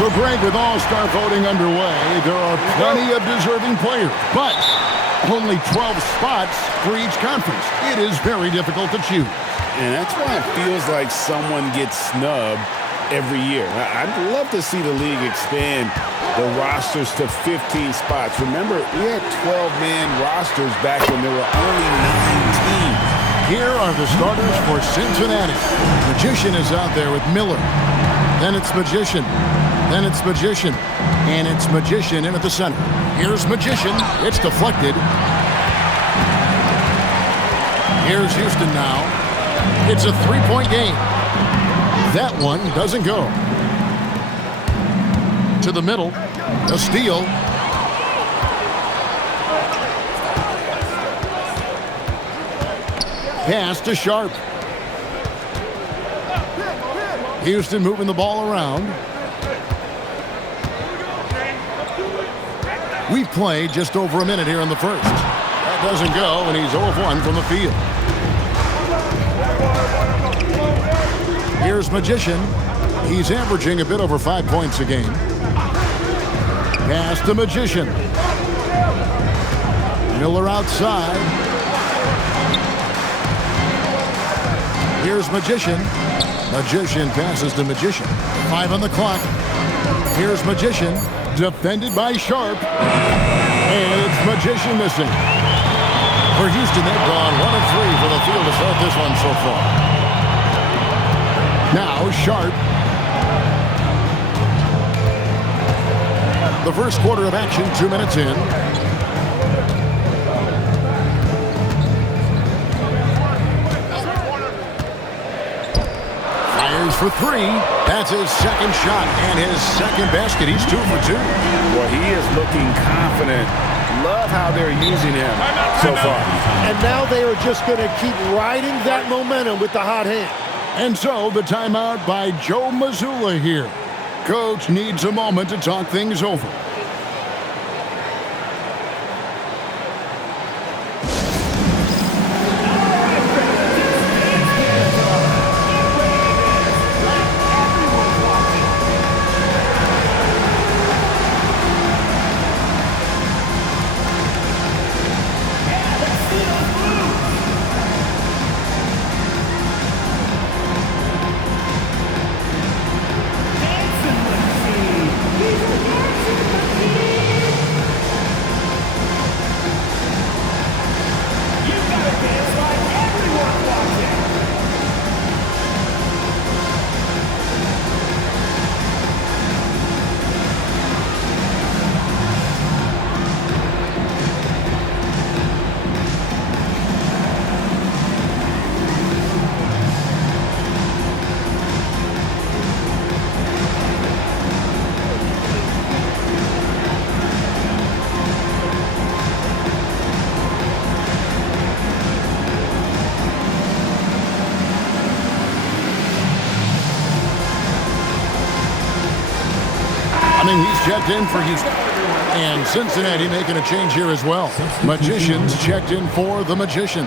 So, Greg, with all-star voting underway, there are plenty of deserving players, but only 12 spots for each conference. It is very difficult to choose. And that's why it feels like someone gets snubbed every year. I'd love to see the league expand the rosters to 15 spots. Remember, we had 12-man rosters back when there were only 9 teams. Here are the starters for Cincinnati. Magician is out there with Miller. Then it's Magician. Then it's Magician. And it's Magician in at the center. Here's Magician. It's deflected. Here's Houston now. It's a three-point game. That one doesn't go. To the middle. A steal. Pass to Sharp. Houston moving the ball around. We've played just over a minute here in the first. That doesn't go, and he's 0 of 1 from the field. Here's Magician. He's averaging a bit over 5 points a game. Pass to Magician. Miller outside. Here's Magician. Magician passes to Magician. 5 on the clock. Here's Magician. Defended by Sharp. And it's Magician missing. For Houston, they've gone 1 of 3 for the field to start this one so far. Now Sharp. The first quarter of action, 2 minutes in. Fires for 3. That's his second shot and his second basket. He's 2 for 2. Well, he is looking confident. Love how they're using him so far. And now they are just going to keep riding that momentum with the hot hand. And so the timeout by Joe Mazzulla here. Coach needs a moment to talk things over. He's checked in for Houston. And Cincinnati making a change here as well. Magician's checked in for the Magician.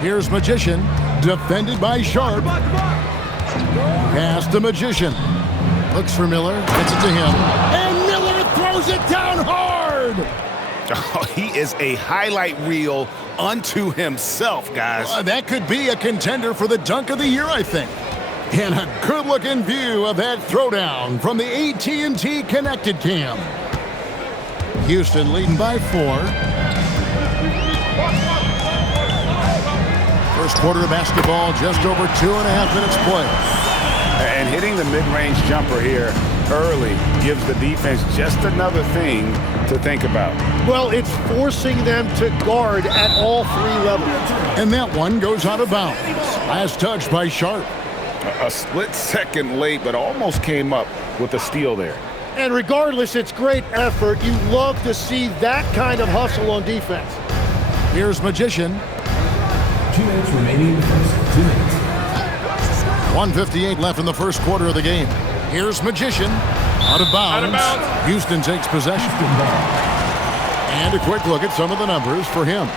Here's Magician, defended by Sharp. Pass to Magician. Looks for Miller, gets it to him. And Miller throws it down hard! Oh, he is a highlight reel unto himself, guys. That could be a contender for the dunk of the year, I think. And a good-looking view of that throwdown from the AT&T Connected Cam. Houston leading by 4. First quarter of basketball, just over 2.5 minutes played. And hitting the mid-range jumper here early gives the defense just another thing to think about. Well, it's forcing them to guard at all 3 levels. And that one goes out of bounds. Last touch by Sharp. A split second late, but almost came up with a steal there. And regardless, it's great effort. You love to see that kind of hustle on defense. Here's Magician. 2 minutes remaining in the first. 2 minutes. 1:58 left in the first quarter of the game. Here's Magician. Out of bounds. Houston takes possession. And a quick look at some of the numbers for him.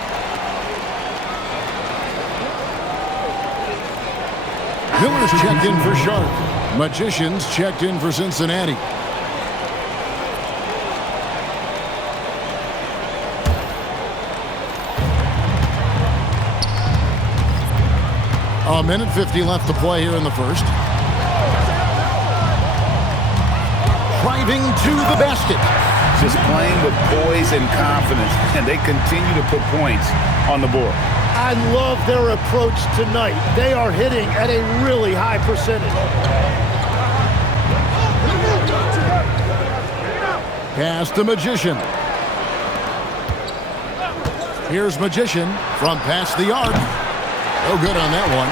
Miller's checked in for Sharp. Magician's checked in for Cincinnati. A minute 50 left to play here in the first. Driving to the basket. Just playing with poise and confidence, and they continue to put points on the board. I love their approach tonight. They are hitting at a really high percentage. Pass to Magician. Here's Magician from past the arc. No good on that one.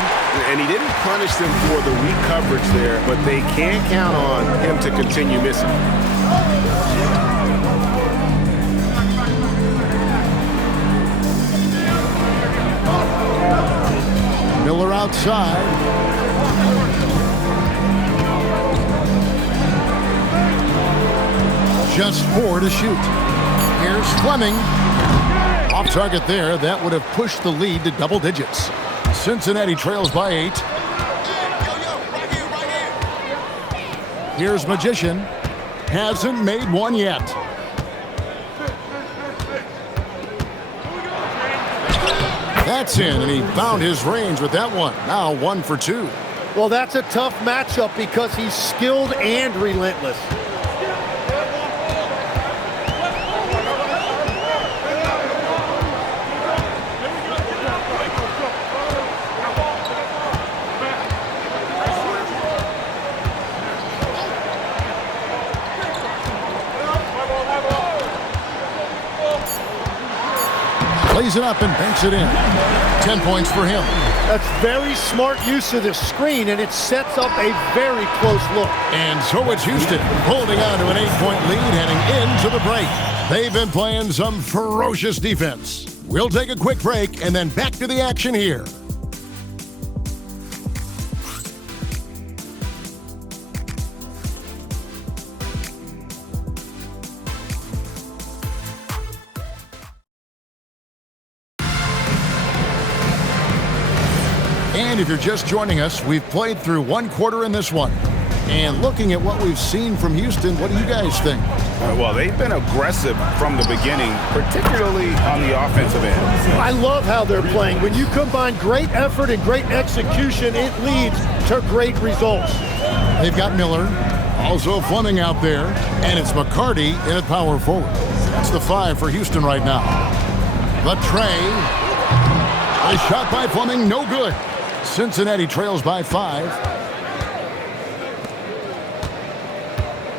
And he didn't punish them for the weak coverage there, but they can't count on him to continue missing. Miller outside. Just 4 to shoot. Here's Fleming. Off target there. That would have pushed the lead to double digits. Cincinnati trails by 8. Here's Magician. Hasn't made one yet. That's in, and he found his range with that one. Now 1 for 2. Well, that's a tough matchup because he's skilled and relentless. Lays it up and banks it in. 10 points for him. That's very smart use of the screen, and it sets up a very close look. And so it's Houston holding on to an 8-point lead heading into the break. They've been playing some ferocious defense. We'll take a quick break and then back to the action here. And if you're just joining us, we've played through 1 quarter in this one. And looking at what we've seen from Houston, what do you guys think? Well, they've been aggressive from the beginning, particularly on the offensive end. I love how they're playing. When you combine great effort and great execution, it leads to great results. They've got Miller, also Fleming out there, and it's McCarty in at power forward. That's the 5 for Houston right now. The tray. A shot by Fleming, no good. Cincinnati trails by 5.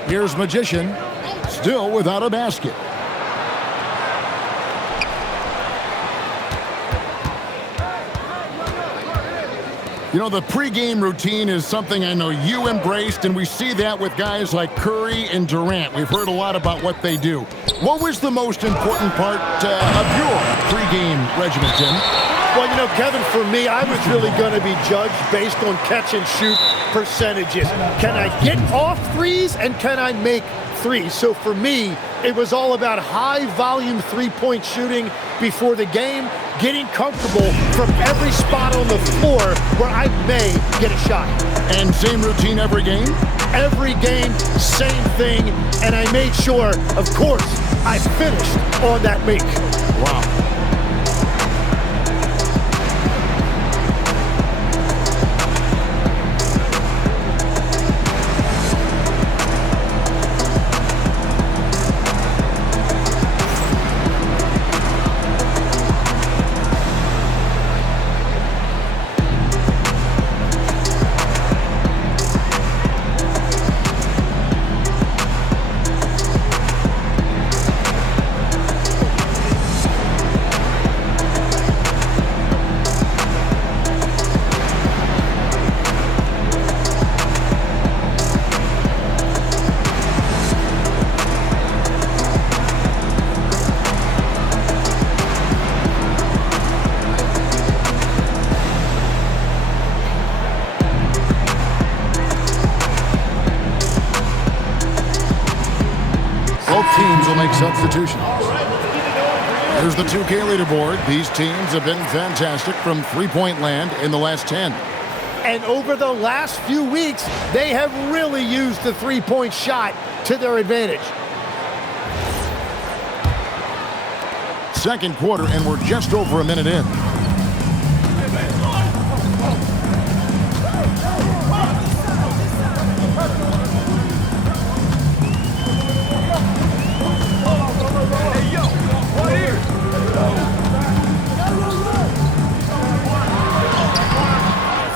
Here's Magician, still without a basket. You know, the pregame routine is something I know you embraced, and we see that with guys like Curry and Durant. We've heard a lot about what they do. What was the most important part of your pregame regimen, Tim? Well, you know, Kevin, for me, I was really going to be judged based on catch-and-shoot percentages. Can I get off threes, and can I make threes? So for me, it was all about high-volume three-point shooting before the game, getting comfortable from every spot on the floor where I may get a shot. And same routine every game? Every game, same thing, and I made sure, of course, I finished on that make. Wow. make substitutions. Here's the 2K leaderboard. These teams have been fantastic from three-point land in the last 10. And over the last few weeks, they have really used the three-point shot to their advantage. Second quarter, and we're just over a minute in.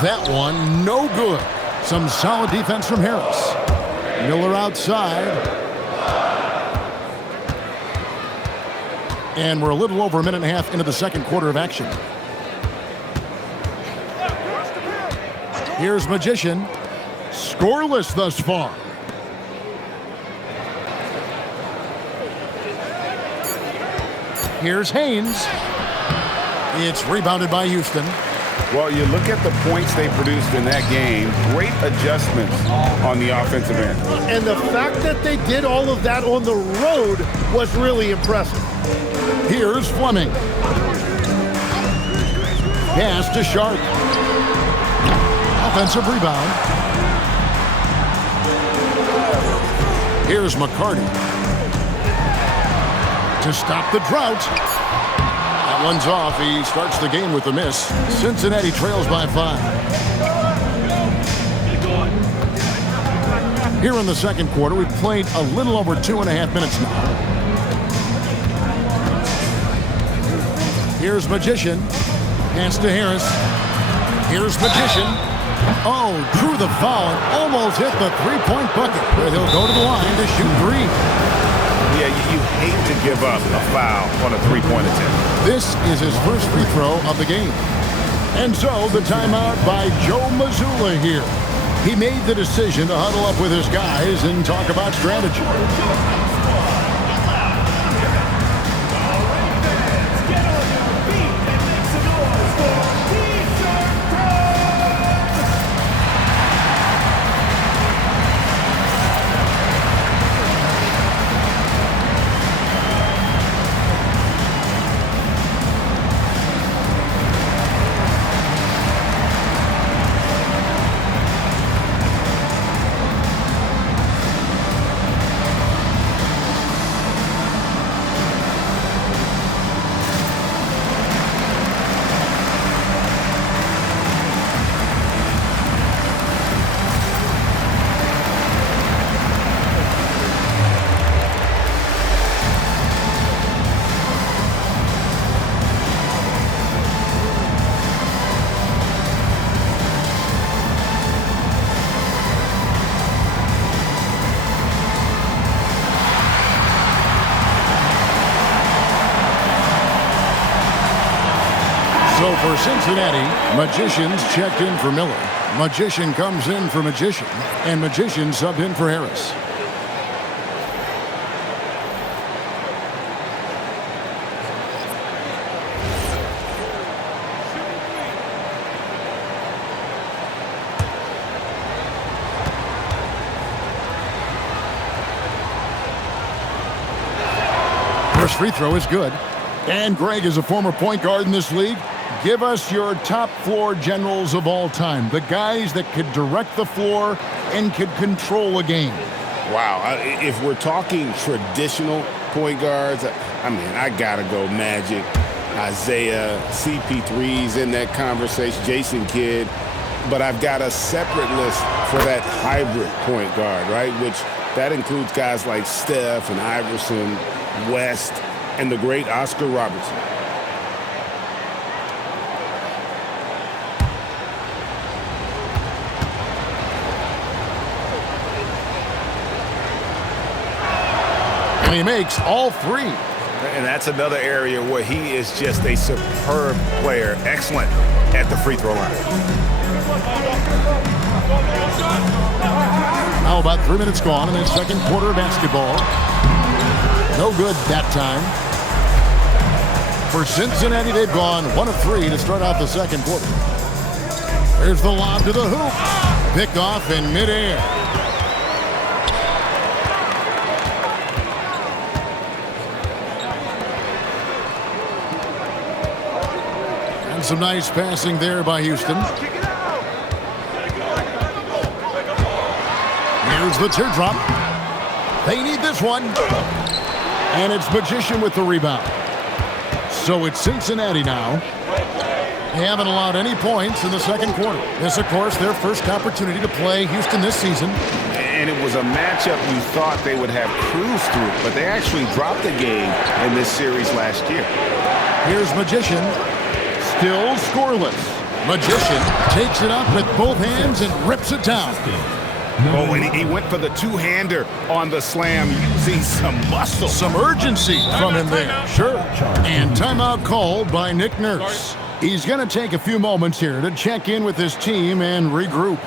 That one, no good. Some solid defense from Harris. Miller outside. And we're a little over a minute and a half into the second quarter of action. Here's Magician. Scoreless thus far. Here's Haynes. It's rebounded by Houston. Well, you look at the points they produced in that game, great adjustments on the offensive end. And the fact that they did all of that on the road was really impressive. Here's Fleming. Pass to Sharp. Offensive rebound. Here's McCarty. To stop the drought. That one's off. He starts the game with a miss. Cincinnati trails by 5. Here in the second quarter, we've played a little over 2.5 minutes now. Here's Magician. Pass to Harris. Here's Magician. Oh, drew the foul and almost hit the three-point bucket. But he'll go to the line to shoot 3. Yeah, you hate to give up a foul on a three-point attempt. This is his first free throw of the game. And so the timeout by Joe Mazzulla here. He made the decision to huddle up with his guys and talk about strategy. So for Cincinnati, Magician's checked in for Miller. Magician comes in for Magician, and Magician subbed in for Harris. First free throw is good. And Greg is a former point guard in this league. Give us your top floor generals of all time. The guys that could direct the floor and could control a game. Wow. If we're talking traditional point guards, I mean, I got to go Magic, Isaiah, CP3's in that conversation, Jason Kidd. But I've got a separate list for that hybrid point guard, right? Which that includes guys like Steph and Iverson, West, and the great Oscar Robertson. And he makes all 3. And that's another area where he is just a superb player. Excellent at the free throw line. Now about 3 minutes gone in the second quarter of basketball. No good that time. For Cincinnati, they've gone 1 of 3 to start out the second quarter. There's the lob to the hoop. Picked off in midair. And some nice passing there by Houston. Here's the teardrop. They need this one. And it's Magician with the rebound. So it's Cincinnati now. They haven't allowed any points in the second quarter. This, of course, their first opportunity to play Houston this season. And it was a matchup you thought they would have cruised through, but they actually dropped the game in this series last year. Here's Magician. Still scoreless. Magician takes it up with both hands and rips it down. Oh, and he went for the two-hander on the slam, using some muscle. Some urgency from him there. Sure. And timeout called by Nick Nurse. He's going to take a few moments here to check in with his team and regroup.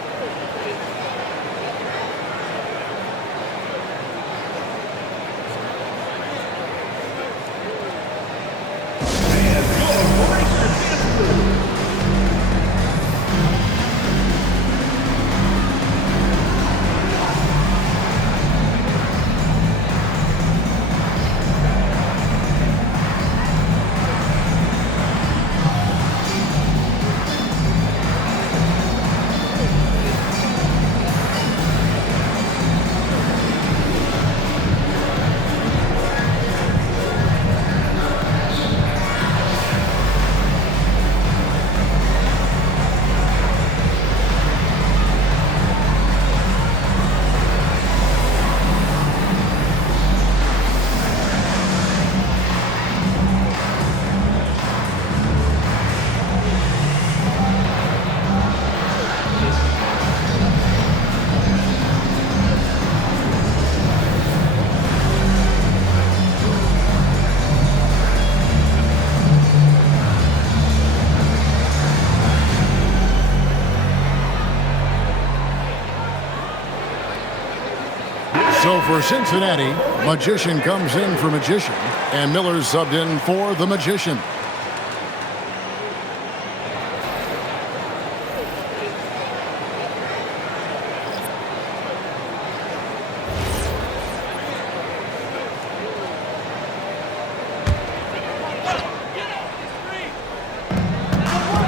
So for Cincinnati, Magician comes in for Magician, and Miller's subbed in for the Magician.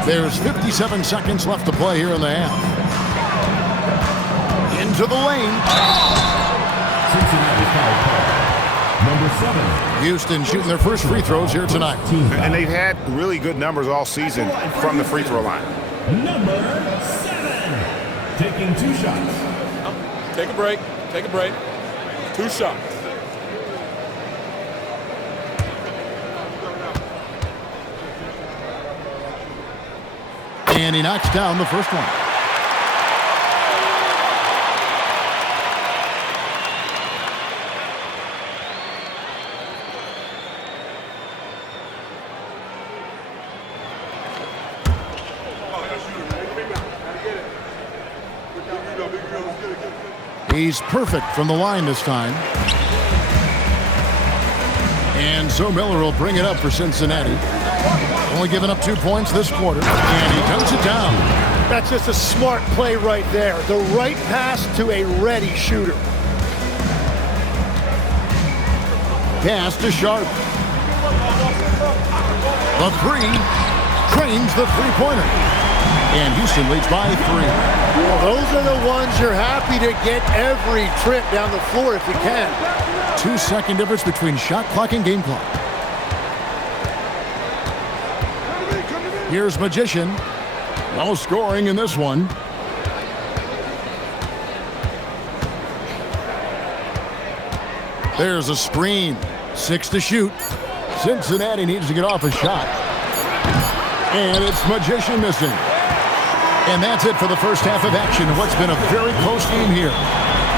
There's 57 seconds left to play here in the half. Into the lane. Cincinnati foul call. Number 7. Houston shooting their first free throws here tonight. And they've had really good numbers all season from the free throw line. Number 7. Taking 2 shots. Take a break. Take a break. 2 shots. And he knocks down the first one. He's perfect from the line this time. And so Miller will bring it up for Cincinnati. Only giving up 2 points this quarter, and he dumps it down. That's just a smart play right there. The right pass to a ready shooter. Pass to Sharp. The three trains the three-pointer. And Houston leads by 3. Well, those are the ones you're happy to get every trip down the floor if you can. 2-second difference between shot clock and game clock. Here's Magician. No scoring in this one. There's a screen. 6 to shoot. Cincinnati needs to get off a shot. And it's Magician missing. And that's it for the first half of action in what's been a very close game here.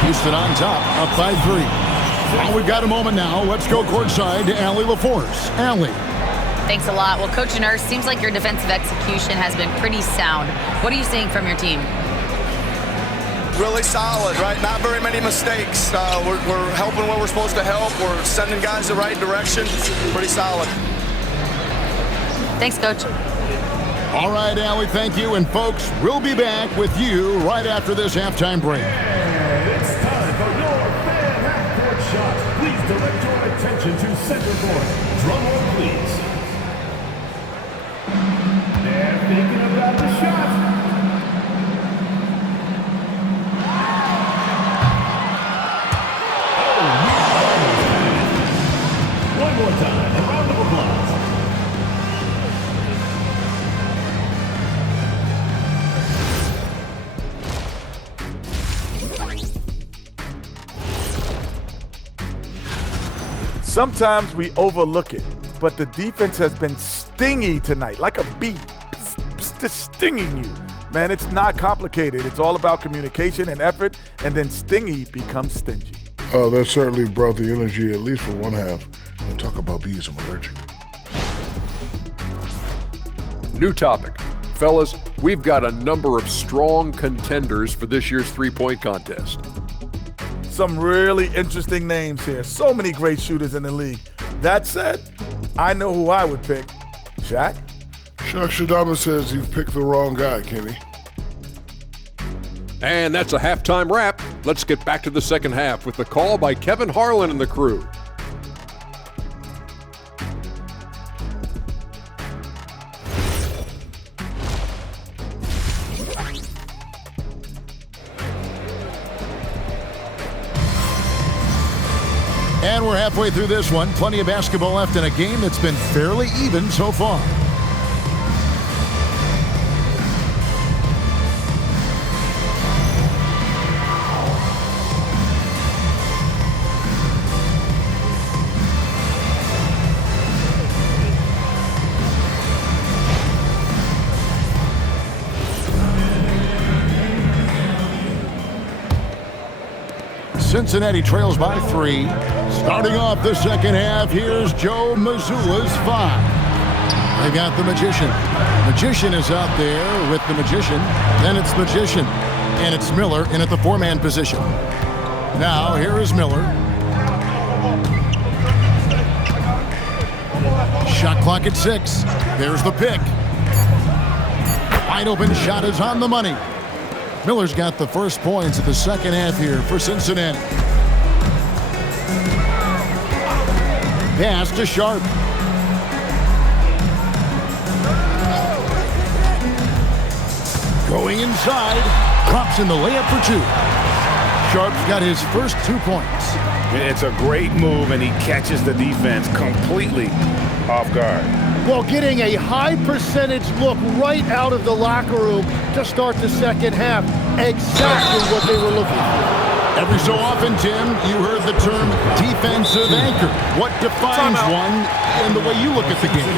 Houston on top, up by 3. Well, we've got a moment now. Let's go courtside to Allie LaForce. Allie. Thanks a lot. Well, Coach Nurse, seems like your defensive execution has been pretty sound. What are you seeing from your team? Really solid, right? Not very many mistakes. We're helping where we're supposed to help. We're sending guys the right direction. Pretty solid. Thanks, Coach. All right, Allie, thank you. And, folks, we'll be back with you right after this halftime break. And it's time for your fan half-court shot. Please direct your attention to center court. Drum roll, please. thinking about the shot. One more time, a round of applause. Sometimes we overlook it, but the defense has been stingy tonight, like a bee, just stinging you. Man, it's not complicated. It's all about communication and effort, and then stingy becomes stingy. Oh, that certainly brought the energy, at least for one half. And talk about bees, I'm allergic. New topic. Fellas, we've got a number of strong contenders for this year's three-point contest. Some really interesting names here. So many great shooters in the league. That said, I know who I would pick. Shaq? Shaq Shadama says you've picked the wrong guy, Kenny. And that's a halftime wrap. Let's get back to the second half with the call by Kevin Harlan and the crew. And we're halfway through this one. Plenty of basketball left in a game that's been fairly even so far. Cincinnati trails by 3. Starting off the second half, here's Joe Mazzulla's 5. They got the Magician. Magician is out there with the Magician. Then it's Magician. And it's Miller in at the 4-man position. Now, here is Miller. Shot clock at 6. There's the pick. Wide open shot is on the money. Miller's got the first points of the second half here for Cincinnati. Pass to Sharp. Going inside. Drops in the layup for 2. Sharp's got his first 2 points. It's a great move, and he catches the defense completely off guard. Well, getting a high percentage look right out of the locker room to start the second half. Exactly what they were looking for. Every so often, Tim, you heard the term defensive anchor. What defines one in the way you look at the game?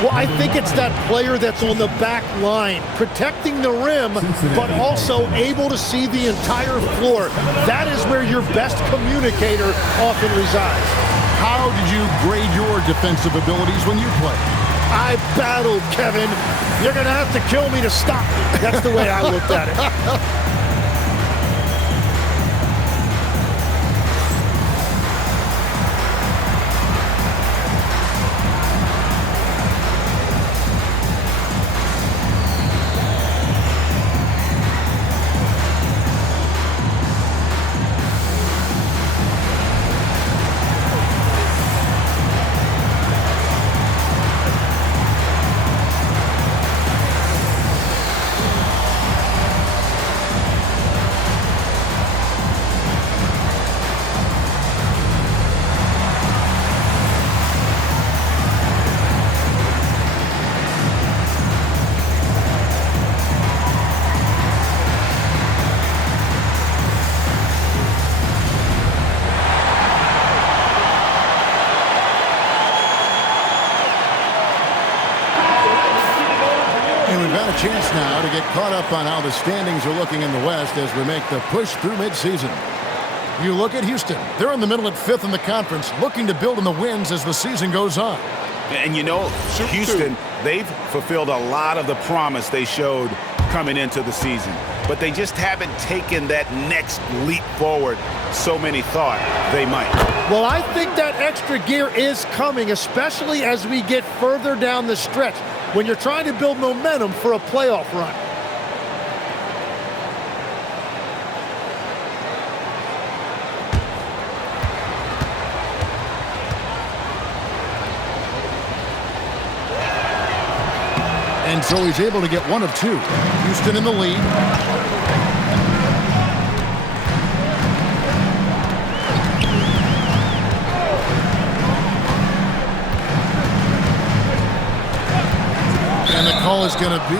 Well, I think it's that player that's on the back line, protecting the rim, but also able to see the entire floor. That is where your best communicator often resides. How did you grade your defensive abilities when you played? I battled, Kevin. You're going to have to kill me to stop me. That's the way I looked at it. Chance now to get caught up on how the standings are looking in the West as we make the push through midseason. You look at Houston. They're in the middle at 5th in the conference, looking to build on the wins as the season goes on. And you know, Houston, they've fulfilled a lot of the promise they showed coming into the season. But they just haven't taken that next leap forward so many thought they might. Well, I think that extra gear is coming, especially as we get further down the stretch, when you're trying to build momentum for a playoff run. And So he's able to get one of two. Houston in the lead. And the call is going to be,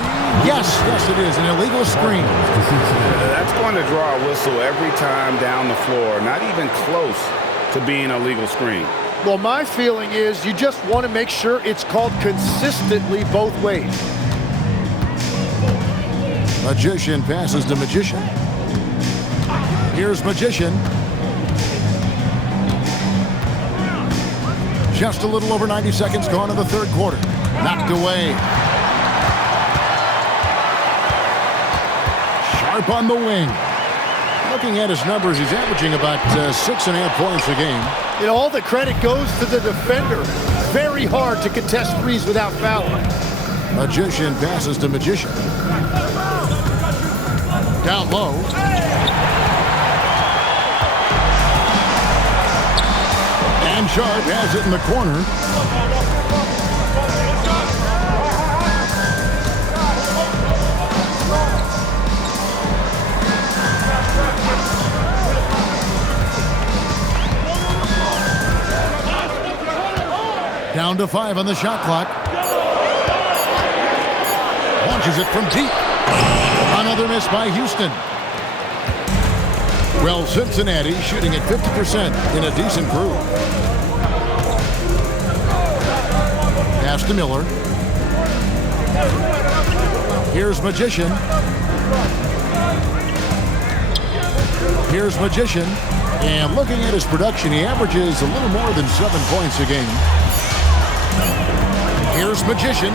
yes, it is, an illegal screen. That's going to draw a whistle every time down the floor. Not even close to being a legal screen. Well, my feeling is you just want to make sure it's called consistently both ways. Magician passes to Magician. Here's Magician. Just a little over 90 seconds gone in the third quarter. Knocked away. Sharp on the wing. Looking at his numbers, he's averaging about 6.5 points a game. And all the credit goes to the defender. Very hard to contest threes without fouling. Magician passes to Magician. Down low. And Sharp has it in the corner. Down to 5 on the shot clock. Launches it from deep. Another miss by Houston. Well, Cincinnati shooting at 50% in a decent groove. Pass to Miller. Here's Magician. Here's Magician. And looking at his production, he averages a little more than 7 points a game. Here's Magician.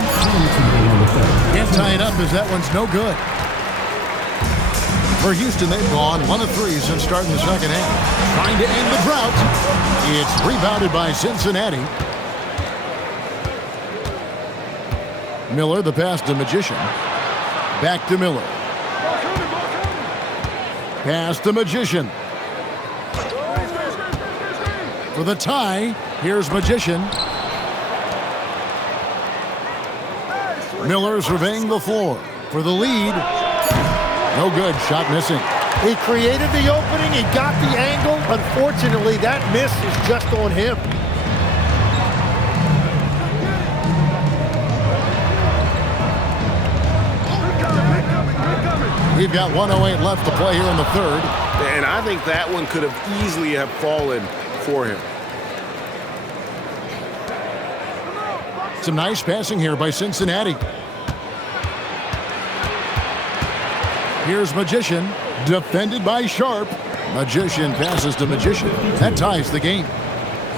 Can't tie it up as that one's no good. For Houston, they've gone 1 of 3 since starting the second half. Trying to end the drought. It's rebounded by Cincinnati. Miller, the pass to Magician. Back to Miller. Pass to Magician. For the tie, here's Magician. Miller surveying the floor for the lead. No good. Shot missing. He created the opening. He got the angle. Unfortunately, that miss is just on him. We've got 1:08 left to play here in the third. And I think that one could have easily have fallen for him. Some nice passing here by Cincinnati. Here's Magician, defended by Sharp. Magician passes to Magician. That ties the game.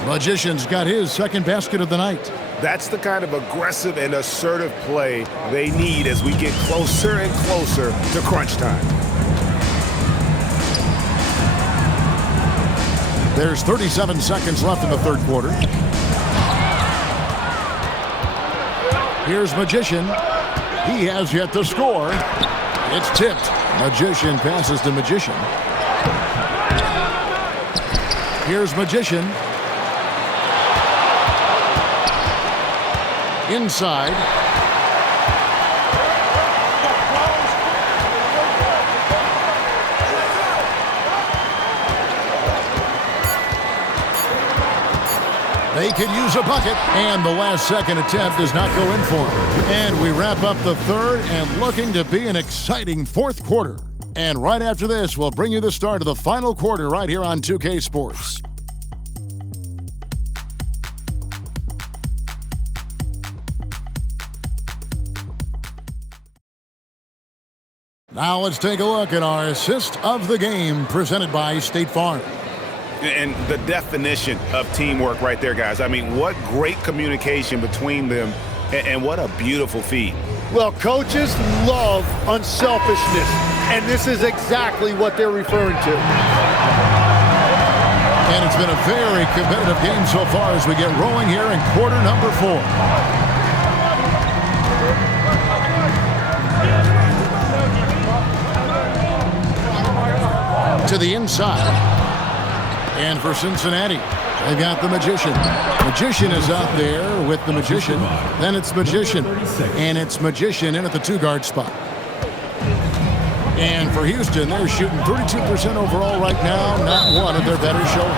Magician's got his second basket of the night. That's the kind of aggressive and assertive play they need as we get closer and closer to crunch time. There's 37 seconds left in the third quarter. Here's Magician. He has yet to score. It's tipped. Magician passes to Magician. Here's Magician. Inside. They could use a bucket, and the last second attempt does not go in for him. And we wrap up the third and looking to be an exciting fourth quarter. And right after this, we'll bring you the start of the final quarter right here on 2K Sports. Now let's take a look at our assist of the game presented by State Farm. And the definition of teamwork right there, guys. I mean, what great communication between them, and what a beautiful feed. Well, coaches love unselfishness, and this is exactly what they're referring to. And it's been a very competitive game so far as we get rolling here in quarter number 4. To the inside. And for Cincinnati, They've got the Magician. Magician is out there with the Magician. Then it's Magician. And it's Magician in at the 2-guard spot. And for Houston, they're shooting 32% overall right now. Not one of their better showings.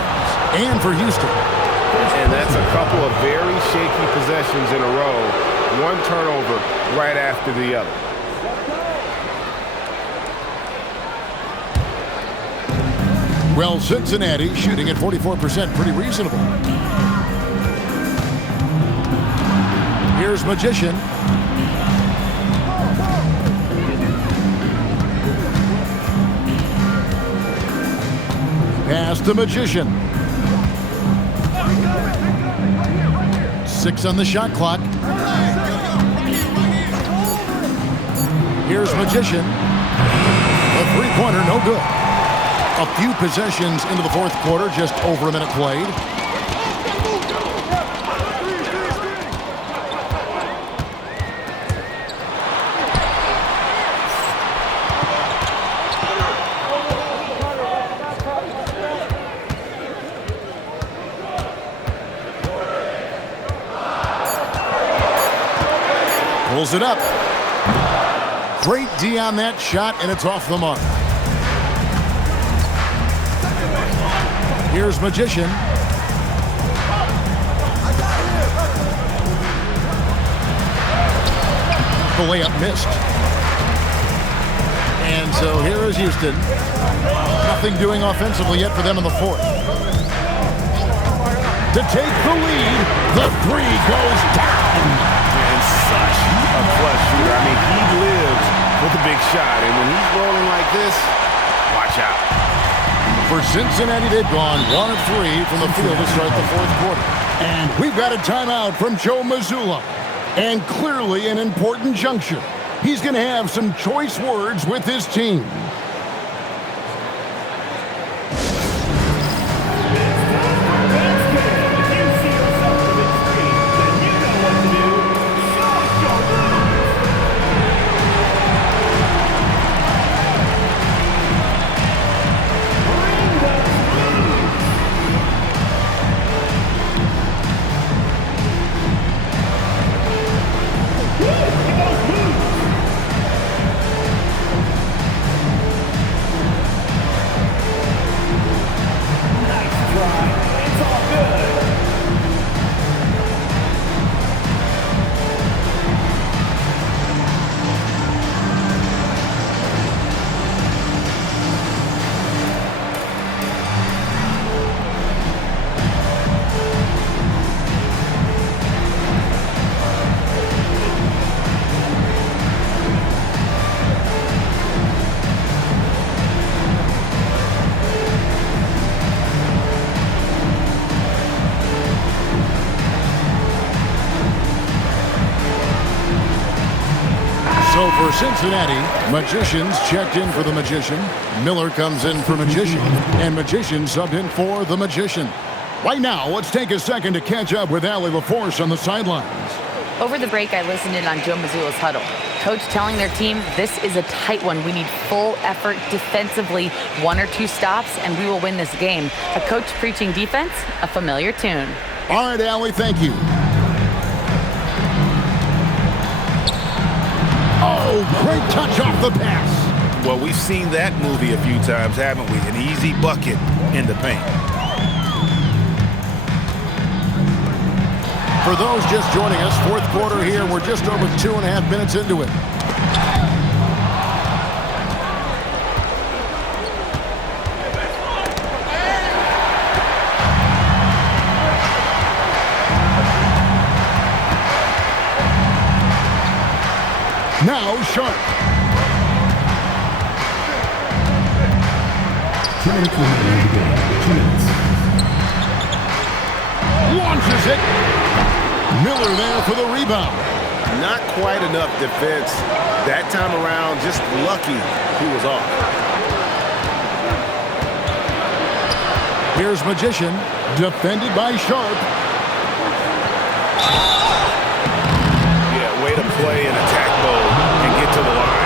And for Houston. And that's a couple of very shaky possessions in a row. One turnover right after the other. Well, Cincinnati shooting at 44%, pretty reasonable. Here's Magician. Pass the Magician. 6 on the shot clock. Here's Magician. A three-pointer, no good. A few possessions into the fourth quarter, just over a minute played. Pulls it up. Great D on that shot, and it's off the mark. Here's Magician. The layup missed. And so here is Houston. Nothing doing offensively yet for them in the fourth. To take the lead, the three goes down. And such a clutch shooter. I mean, he lives with a big shot. And when he's rolling like this, watch out. For Cincinnati, they've gone 1 of 3 from the field to start the fourth quarter. And we've got a timeout from Joe Mazzulla. And clearly an important juncture. He's going to have some choice words with his team. So for Cincinnati, Magicians checked in for the Magician. Miller comes in for Magician. And Magician subbed in for the Magician. Right now, let's take a second to catch up with Allie LaForce on the sidelines. Over the break, I listened in on Joe Mazzulla's huddle. Coach telling their team, this is a tight one. We need full effort defensively, 1 or 2 stops, and we will win this game. A coach preaching defense, a familiar tune. All right, Allie, thank you. Oh, great touch off the pass. Well, we've seen that movie a few times, haven't we? An easy bucket in the paint. For those just joining us, fourth quarter here. We're just over 2.5 minutes into it. Now Sharp. 2 minutes remaining in the game. 2 minutes. Launches it. Miller there for the rebound. Not quite enough defense that time around. Just lucky he was off. Here's Magician, defended by Sharp. Yeah, way to play in attack mode and get to the line.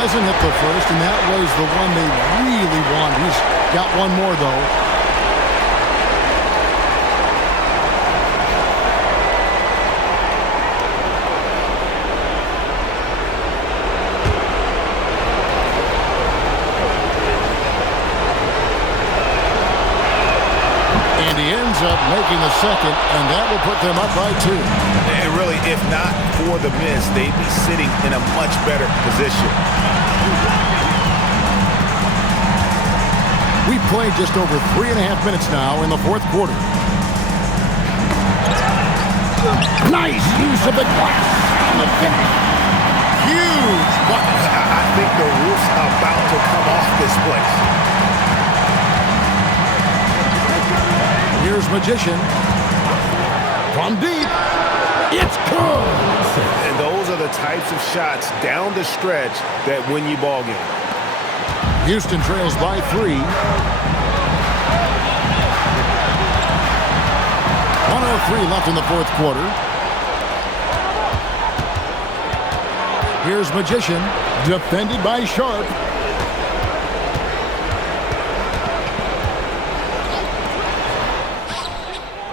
doesn't hit the first, and that was the one they really wanted. He's got one more, though. And he ends up making the second, and that will put them up by 2. And really, if not for the miss, they'd be sitting in a much better position. We've played just over 3.5 minutes now in the fourth quarter. Nice use of the glass on the finish. Huge bucket. I think the roof's about to come off this place. Here's Magician. From deep. It's good. And those are the types of shots down the stretch that win you ball game. Houston trails by 3. 1:03 left in the fourth quarter. Here's Magician, defended by Sharp.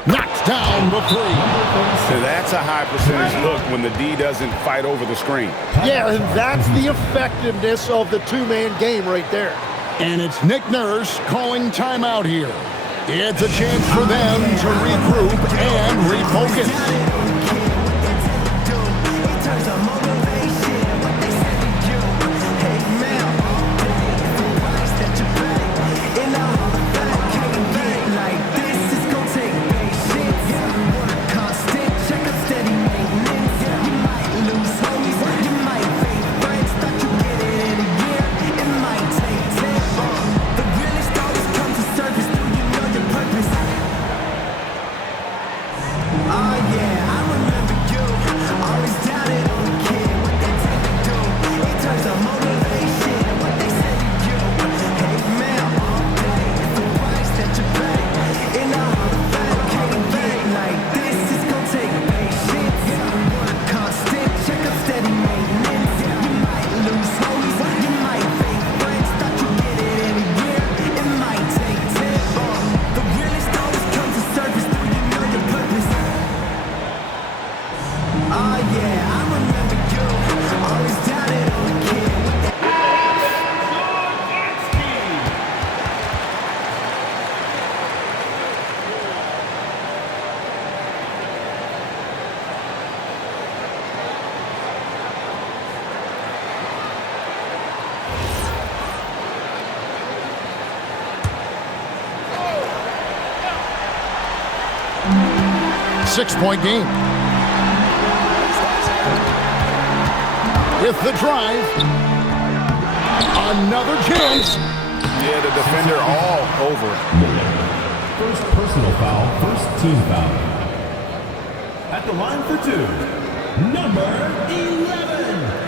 Knocks down the 3. So that's a high percentage look when the D doesn't fight over the screen. Yeah, and that's the effectiveness of the two-man game right there. And it's Nick Nurse calling timeout here. It's a chance for them to regroup and refocus. Six-point game. With the drive. Another chance. Yeah, the defender all over it. First personal foul, first team foul. At the line for 2, number 11.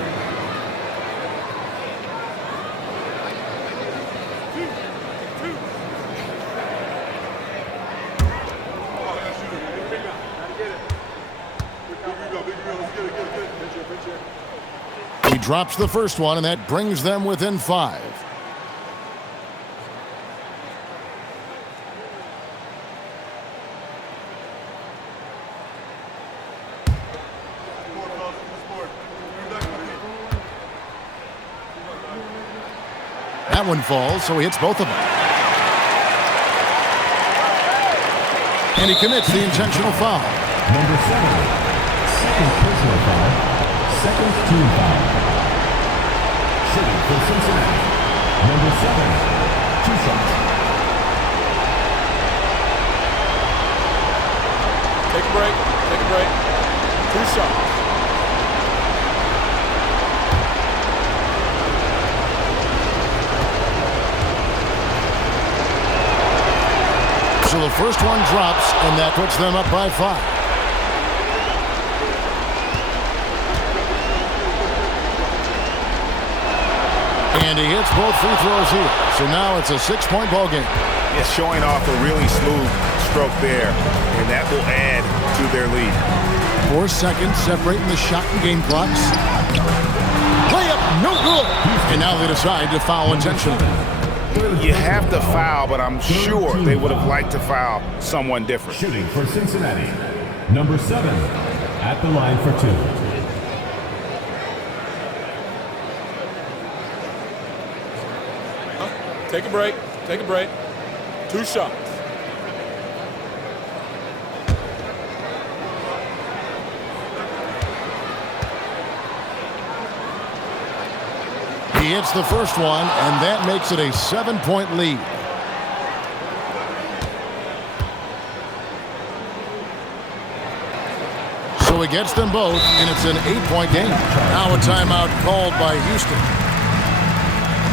He drops the first one, and that brings them within 5. That one falls, so he hits both of them. And he commits the intentional foul. Number 7, second personal foul, second team foul. Shooting for Cincinnati, number 7, 2 shots. Take a break. Take a break. 2 shots. So the first one drops, and that puts them up by 5. And he hits both free throws here. So now it's a 6-point ball game. Yeah, showing off a really smooth stroke there, and that will add to their lead. 4 seconds separating the shot and game clocks. Layup No good. And now they decide to foul intentionally. You have to foul, but I'm sure they would have liked to foul someone different. Shooting for Cincinnati, number 7 at the line for 2. Take a break. Take a break. 2 shots. He hits the first one, and that makes it a 7-point lead. So he gets them both, and it's an 8-point game. Now a timeout called by Houston.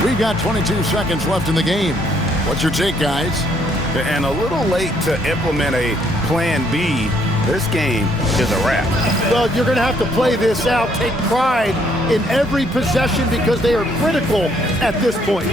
We've got 22 seconds left in the game. What's your take, guys? And a little late to implement a plan B. This game is a wrap. Well, you're going to have to play this out. Take pride in every possession because they are critical at this point.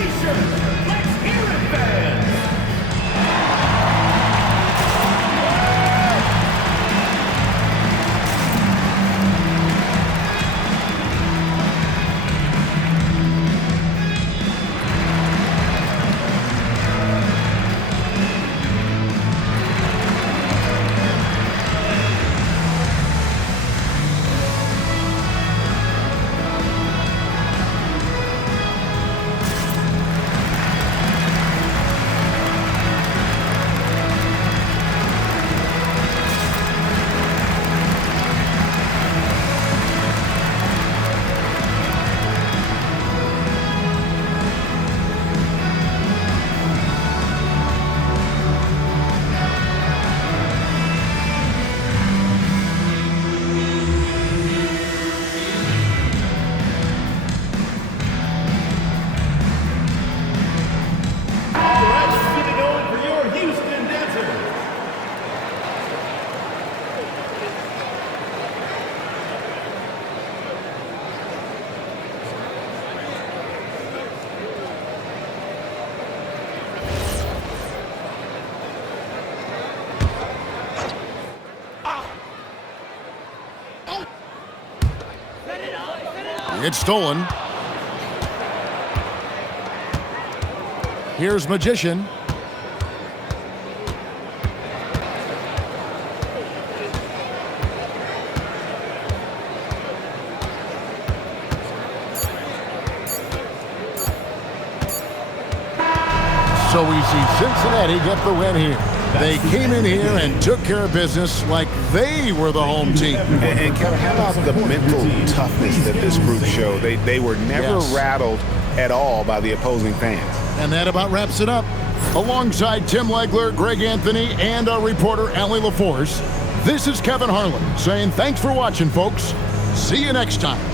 It's stolen. Here's Magician. So we see Cincinnati get the win here. They came in here and took care of business like they were the home team. And Kevin, how about the mental toughness that this group showed? They were never rattled at all by the opposing fans. And that about wraps it up. Alongside Tim Legler, Greg Anthony, and our reporter, Allie LaForce, this is Kevin Harlan saying thanks for watching, folks. See you next time.